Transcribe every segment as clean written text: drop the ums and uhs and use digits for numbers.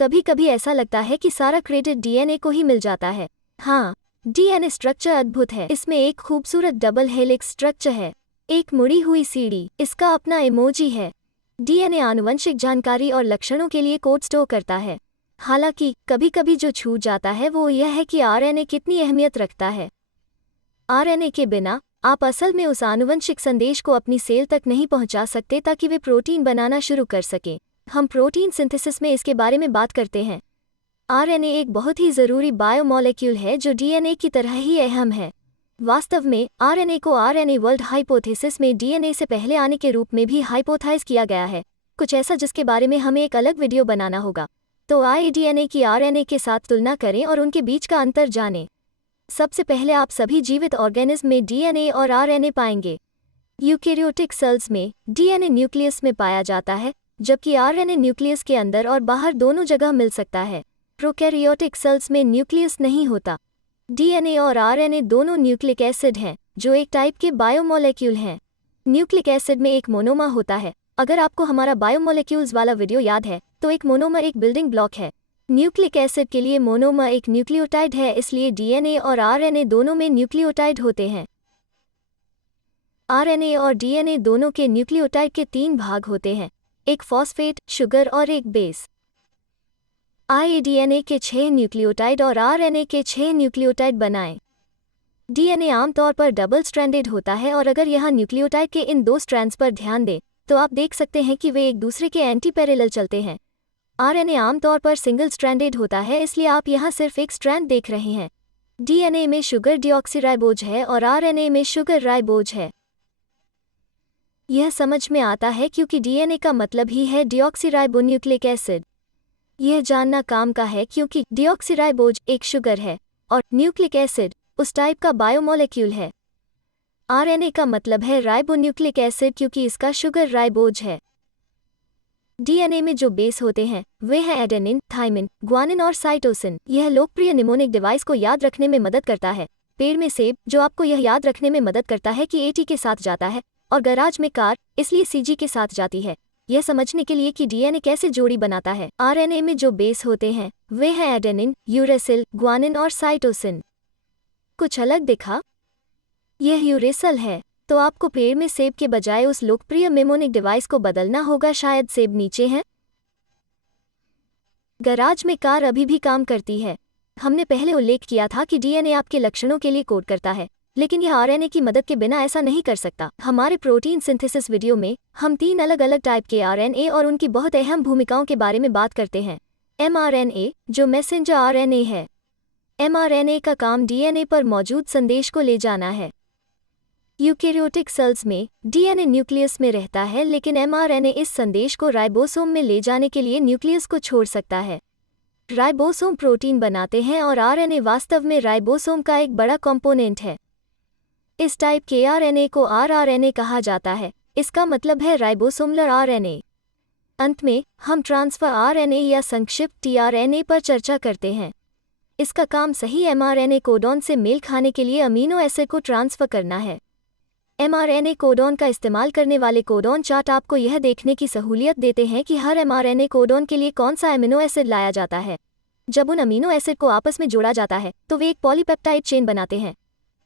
कभी कभी ऐसा लगता है कि सारा क्रेडिट डीएनए को ही मिल जाता है। हाँ, डीएनए स्ट्रक्चर अद्भुत है। इसमें एक खूबसूरत डबल हेलिक्स स्ट्रक्चर है, एक मुड़ी हुई सीढ़ी, इसका अपना इमोजी है। डीएनए आनुवंशिक जानकारी और लक्षणों के लिए कोड स्टोर करता है। हालांकि कभी कभी जो छूट जाता है वो यह है कि आरएनए कितनी अहमियत रखता है। आरएनए के बिना आप असल में उस आनुवंशिक संदेश को अपनी सेल तक नहीं पहुंचा सकते ताकि वे प्रोटीन बनाना शुरू कर सकें। हम प्रोटीन सिंथेसिस में इसके बारे में बात करते हैं। आरएनए एक बहुत ही ज़रूरी बायोमोलेक्यूल है जो डीएनए की तरह ही अहम है। वास्तव में आरएनए को आरएनए वर्ल्ड हाइपोथेसिस में डीएनए से पहले आने के रूप में भी हाइपोथाइज किया गया है, कुछ ऐसा जिसके बारे में हमें एक अलग वीडियो बनाना होगा। तो आइए डीएनए की आरएनए के साथ तुलना करें और उनके बीच का अंतर जानें। सबसे पहले आप सभी जीवित ऑर्गेनिज्म में डीएनए और आरएनए पाएंगे। यूकेरियोटिक सेल्स में डीएनए न्यूक्लियस में पाया जाता है, जबकि आरएनए न्यूक्लियस के अंदर और बाहर दोनों जगह मिल सकता है। प्रोकैरियोटिक सेल्स में न्यूक्लियस नहीं होता। डीएनए और आरएनए दोनों न्यूक्लिक एसिड हैं, जो एक टाइप के बायोमोलेक्यूल हैं। न्यूक्लिक एसिड में एक मोनोमर होता है। अगर आपको हमारा बायोमोलेक्यूल्स वाला वीडियो याद है, तो एक मोनोमर एक बिल्डिंग ब्लॉक है। न्यूक्लिक एसिड के लिए मोनोमर एक न्यूक्लियोटाइड है, इसलिए डीएनए और आरएनए दोनों में न्यूक्लियोटाइड होते हैं। आरएनए और डीएनए दोनों के न्यूक्लियोटाइड के 3 भाग होते हैं, एक फॉस्फेट, शुगर और एक बेस। आइए डीएनए के 6 न्यूक्लियोटाइड और आरएनए के 6 न्यूक्लियोटाइड बनाएं। डीएनए आमतौर पर डबल स्ट्रैंडेड होता है और अगर यहाँ न्यूक्लियोटाइड के इन 2 स्ट्रैंड्स पर ध्यान दें तो आप देख सकते हैं कि वे एक दूसरे के एंटी पैरेलल चलते हैं। आरएनए आमतौर पर सिंगल स्ट्रैंडेड होता है, इसलिए आप यहाँ सिर्फ एक स्ट्रैंड देख रहे हैं। डीएनए में शुगर डीऑक्सीराइबोज है और आरएनए में शुगर राइबोज है। यह समझ में आता है क्योंकि डीएनए का मतलब ही है डीऑक्सीराइबोन्यूक्लिक एसिड। यह जानना काम का है क्योंकि डीऑक्सीराइबोज एक शुगर है और न्यूक्लिक एसिड उस टाइप का बायोमोलेक्यूल है। आरएनए का मतलब है राइबोन्यूक्लिक एसिड क्योंकि इसका शुगर राइबोज है। डीएनए में जो बेस होते हैं वे हैं एडेनिन, थाइमिन, ग्वानिन और साइटोसिन। यह लोकप्रिय निमोनिक डिवाइस को याद रखने में मदद करता है। पेड़ में सेब, जो आपको यह याद रखने में मदद करता है कि एटी के साथ जाता है, और गैराज में कार, इसलिए सीजी के साथ जाती है। यह समझने के लिए कि डीएनए कैसे जोड़ी बनाता है। आरएनए में जो बेस होते हैं वे हैं एडेनिन, यूरेसिल, ग्वानिन और साइटोसिन। कुछ अलग दिखा? यह यूरेसिल है, तो आपको पेड़ में सेब के बजाय उस लोकप्रिय निमोनिक डिवाइस को बदलना होगा। शायद सेब नीचे है। गैराज में कार अभी भी काम करती है। हमने पहले उल्लेख किया था कि डीएनए आपके लक्षणों के लिए कोड करता है, लेकिन यह आरएनए की मदद के बिना ऐसा नहीं कर सकता। हमारे प्रोटीन सिंथेसिस वीडियो में हम 3 अलग अलग टाइप के आरएनए और उनकी बहुत अहम भूमिकाओं के बारे में बात करते हैं। एमआरएनए, जो मैसेंजर आरएनए है। एमआरएनए का काम डीएनए पर मौजूद संदेश को ले जाना है। यूकेरियोटिक सेल्स में डीएनए न्यूक्लियस में रहता है, लेकिन एमआरएनए इस संदेश को राइबोसोम में ले जाने के लिए न्यूक्लियस को छोड़ सकता है। राइबोसोम प्रोटीन बनाते हैं और आरएनए वास्तव में राइबोसोम का एक बड़ा कंपोनेंट है। इस टाइप के आरएनए को आरआरएनए कहा जाता है। इसका मतलब है राइबोसोमलर आरएनए। अंत में हम ट्रांसफर आरएनए या संक्षिप्त टीआरएनए पर चर्चा करते हैं। इसका काम सही एमआरएनए कोडॉन से मेल खाने के लिए अमीनो एसिड को ट्रांसफर करना है। एमआरएनए कोडॉन का इस्तेमाल करने वाले कोडॉन चार्ट आपको यह देखने की सहूलियत देते हैं कि हर एमआरएनए कोडॉन के लिए कौन सा अमीनो एसिड लाया जाता है। जब उन अमीनो एसिड को आपस में जोड़ा जाता है तो वे एक पॉलीपेप्टाइड चेन बनाते हैं।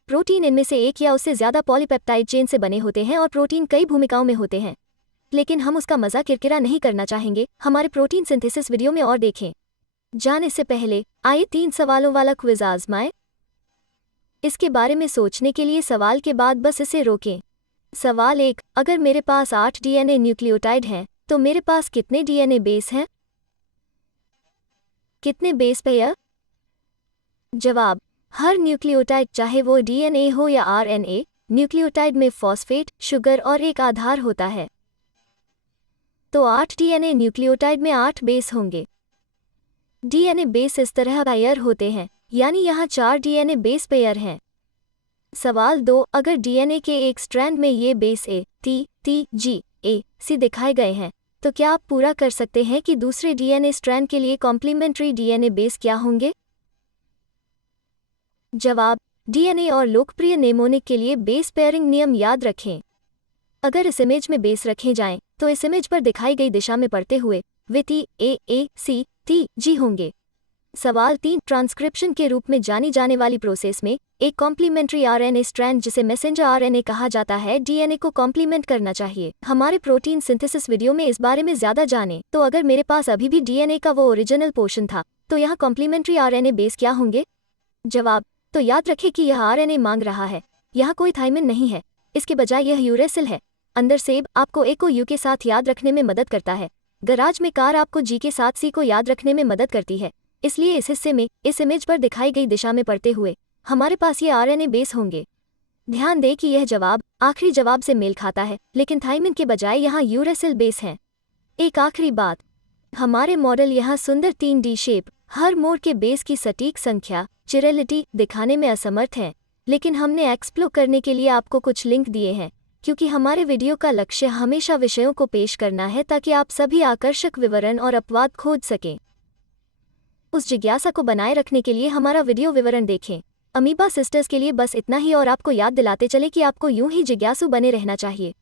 प्रोटीन इनमें से एक या उससे ज़्यादा पॉलीपेप्टाइड चेन से बने होते हैं और प्रोटीन कई भूमिकाओं में होते हैं, लेकिन हम उसका मज़ा किरकिरा नहीं करना चाहेंगे। हमारे प्रोटीन सिंथेसिस वीडियो में और देखें। जाने से पहले आइए 3 सवालों वाला क्विज आजमाएं। इसके बारे में सोचने के लिए सवाल के बाद बस इसे रोकें। सवाल 1, अगर मेरे पास 8 डीएनए न्यूक्लियोटाइड हैं तो मेरे पास कितने डीएनए बेस हैं? कितने बेस पेयर? जवाब, हर न्यूक्लियोटाइड, चाहे वो डीएनए हो या आरएनए, न्यूक्लियोटाइड में फॉस्फेट, शुगर और एक आधार होता है। तो 8 डीएनए न्यूक्लियोटाइड में 8 बेस होंगे। डीएनए बेस इस तरह पेयर होते हैं, यानी यहाँ 4 डीएनए बेस पेयर हैं। सवाल 2, अगर डीएनए के एक स्ट्रैंड में ये बेस ए, टी, जी, ए, सी दिखाए गए हैं, तो क्या आप पूरा कर सकते हैं कि दूसरे डीएनए स्ट्रैंड के लिए कॉम्प्लीमेंट्री डीएनए बेस क्या होंगे? जवाब, डीएनए और लोकप्रिय नेमोनिक के लिए बेस पेयरिंग नियम याद रखें। अगर इस इमेज में बेस रखे जाएं, तो इस इमेज पर दिखाई गई दिशा में पढ़ते हुए वे टी, ए, सी, जी होंगे। सवाल 3, ट्रांसक्रिप्शन के रूप में जानी जाने वाली प्रोसेस में एक कॉम्प्लीमेंट्री आरएनए स्ट्रैंड जिसे मैसेंजर आरएनए कहा जाता है डीएनए को कॉम्प्लीमेंट करना चाहिए। हमारे प्रोटीन सिंथेसिस वीडियो में इस बारे में ज्यादा जाने तो अगर मेरे पास अभी भी डीएनए का वो ओरिजिनल पोर्शन था तो यहाँ कॉम्प्लीमेंट्री आरएनए बेस क्या होंगे? जवाब, तो याद रखें कि यह आरएनए मांग रहा है। यहाँ कोई थाइमिन नहीं है, इसके बजाय यह यूरेसिल है। अंदर सेब आपको ए को यू के साथ याद रखने में मदद करता है। गराज में कार आपको जी के साथ सी को याद रखने में मदद करती है। इसलिए इस हिस्से में इस इमेज पर दिखाई गई दिशा में पढ़ते हुए हमारे पास ये आरएनए बेस होंगे। ध्यान दें कि यह जवाब आखिरी जवाब से मेल खाता है, लेकिन थाइमिन के बजाय यहाँ यूरेसिल बेस है। एक आखिरी बात, हमारे मॉडल यहाँ सुंदर 3D शेप, हर मोड़ के बेस की सटीक संख्या, चिरलिटी दिखाने में असमर्थ हैं, लेकिन हमने एक्सप्लोर करने के लिए आपको कुछ लिंक दिए हैं, क्योंकि हमारे वीडियो का लक्ष्य हमेशा विषयों को पेश करना है ताकि आप सभी आकर्षक विवरण और अपवाद खोज सकें। उस जिज्ञासा को बनाए रखने के लिए हमारा वीडियो विवरण देखें। अमीबा सिस्टर्स के लिए बस इतना ही और आपको याद दिलाते चले कि आपको यूं ही जिज्ञासु बने रहना चाहिए।